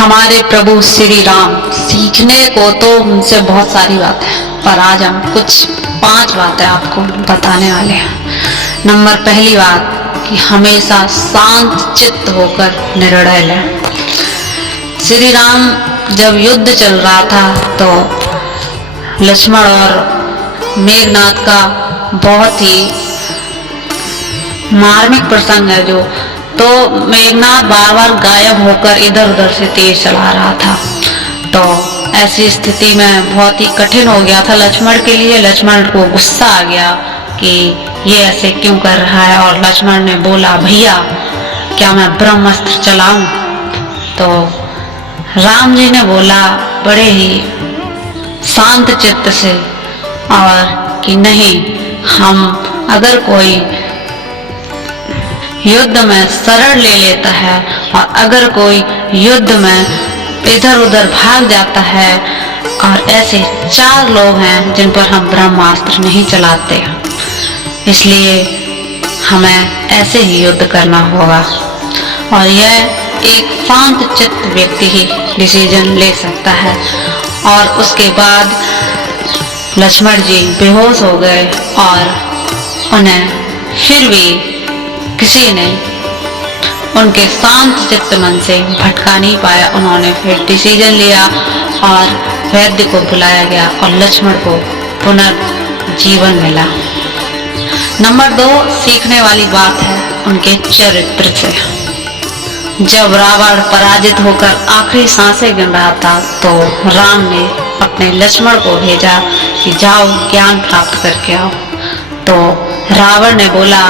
हमारे प्रभु श्री राम। सीखने को तो उनसे बहुत सारी बातें हैं, पर आज हम कुछ 5 बातें आपको बताने वाले हैं। नंबर पहली बात कि हमेशा शांत चित्त होकर निर्णय लें। श्री राम जब युद्ध चल रहा था तो लक्ष्मण और मेघनाथ का बहुत ही मार्मिक प्रसंग है जो, तो मेघनाथ बार बार गायब होकर इधर उधर से तीर चला रहा था। तो ऐसी स्थिति में बहुत ही कठिन हो गया था लक्ष्मण के लिए। लक्ष्मण को गुस्सा आ गया कि ये ऐसे क्यों कर रहा है, और लक्ष्मण ने बोला, भैया क्या मैं ब्रह्मास्त्र चलाऊं? तो राम जी ने बोला बड़े ही शांत चित्त से, और कि नहीं, हम अगर कोई युद्ध में शरण ले लेता है और अगर कोई युद्ध में इधर उधर भाग जाता है, और ऐसे 4 लोग हैं जिन पर हम ब्रह्मास्त्र नहीं चलाते, इसलिए हमें ऐसे ही युद्ध करना होगा। और यह एक शांत चित्त व्यक्ति ही डिसीजन ले सकता है। और उसके बाद लक्ष्मण जी बेहोश हो गए और उन्हें फिर भी किसी ने उनके शांत चित्त मन से भटका नहीं पाया। उन्होंने फिर डिसीजन लिया और वैद्य को बुलाया गया और लक्ष्मण को पुनर्जीवन मिला। नंबर 2 सीखने वाली बात है उनके चरित्र से। जब रावण पराजित होकर आखिरी सांसें गिन रहा था तो राम ने अपने लक्ष्मण को भेजा कि जाओ ज्ञान प्राप्त करके आओ। तो रावण ने बोला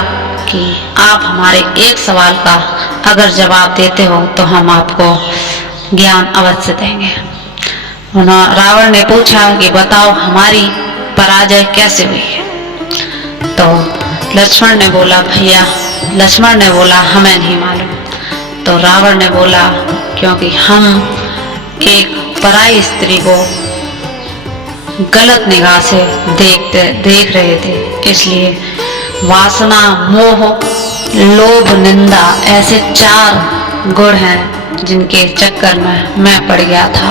कि आप हमारे एक सवाल का अगर जवाब देते हो तो हम आपको ज्ञान अवश्य देंगे। रावण ने पूछा कि बताओ हमारी पराजय कैसे हुई है? तो लक्ष्मण ने बोला, भैया, लक्ष्मण ने बोला हमें नहीं मालूम। तो रावण ने बोला, क्योंकि हम एक पराई स्त्री को गलत निगाह से देख रहे थे, इसलिए वासना, मोह, लोभ, निंदा ऐसे 4 गुण हैं जिनके चक्कर में मैं पड़ गया था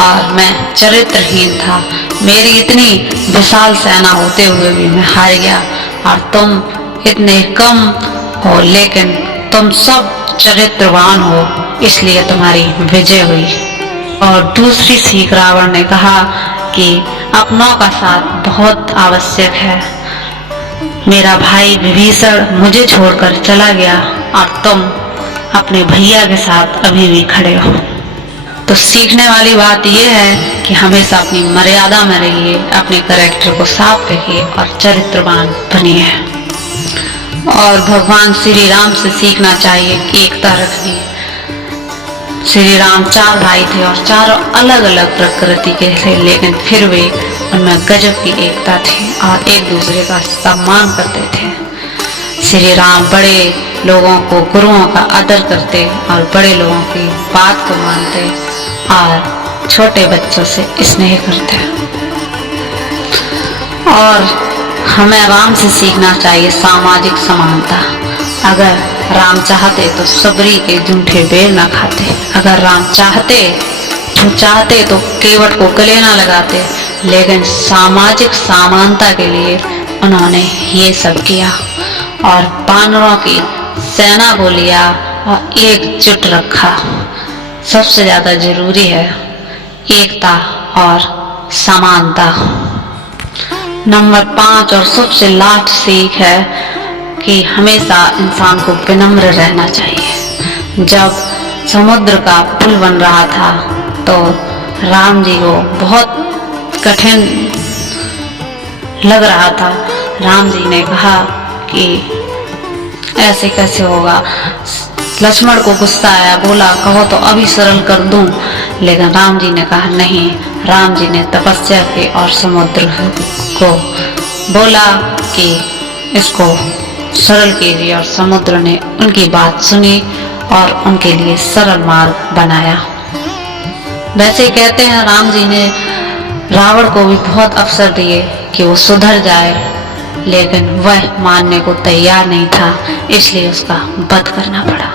और मैं चरित्रहीन था। मेरी इतनी विशाल सेना होते हुए भी मैं हार गया, और तुम इतने कम हो लेकिन तुम सब चरित्रवान हो, इसलिए तुम्हारी विजय हुई। और दूसरी सीख रावण ने कहा कि अपनों का साथ बहुत आवश्यक है। मेरा भाई विभीषण मुझे छोड़कर चला गया और तुम अपने भैया के साथ अभी भी खड़े हो। तो सीखने वाली बात यह है कि हमेशा अपनी मर्यादा में रहिए, अपने कैरेक्टर को साफ रखिए और चरित्रवान बनिए। और भगवान श्री राम से सीखना चाहिए कि एकता रखनी। श्री राम 4 भाई थे और चारों अलग अलग प्रकृति के थे, लेकिन फिर भी उनमें गजब की एकता थी और एक दूसरे का सम्मान करते थे। श्री राम बड़े लोगों को, गुरुओं का आदर करते और बड़े लोगों की बात को मानते और छोटे बच्चों से स्नेह करते। और हमें राम से सीखना चाहिए सामाजिक समानता। अगर राम चाहते तो सबरी के जूठे बेर ना खाते। अगर राम चाहते तो केवट को गले ना लगाते, लेकिन सामाजिक समानता के लिए उन्होंने ये सब किया और वानरों की सेना को लिया और एकजुट रखा। सबसे ज्यादा जरूरी है एकता और समानता। नंबर 5 और सबसे लास्ट सीख है कि हमेशा इंसान को विनम्र रहना चाहिए। जब समुद्र का पुल बन रहा था तो राम जी को बहुत कठिन लग रहा था। राम जी ने कहा कि ऐसे कैसे होगा। लक्ष्मण को गुस्सा आया, बोला कहो तो अभी सरल कर दूं, लेकिन राम जी ने कहा नहीं। राम जी ने तपस्या की और समुद्र को बोला कि इसको सरल कीजिए, और समुद्र ने उनकी बात सुनी और उनके लिए सरल मार्ग बनाया। वैसे कहते हैं राम जी ने रावण को भी बहुत अवसर दिए कि वो सुधर जाए, लेकिन वह मानने को तैयार नहीं था, इसलिए उसका वध करना पड़ा।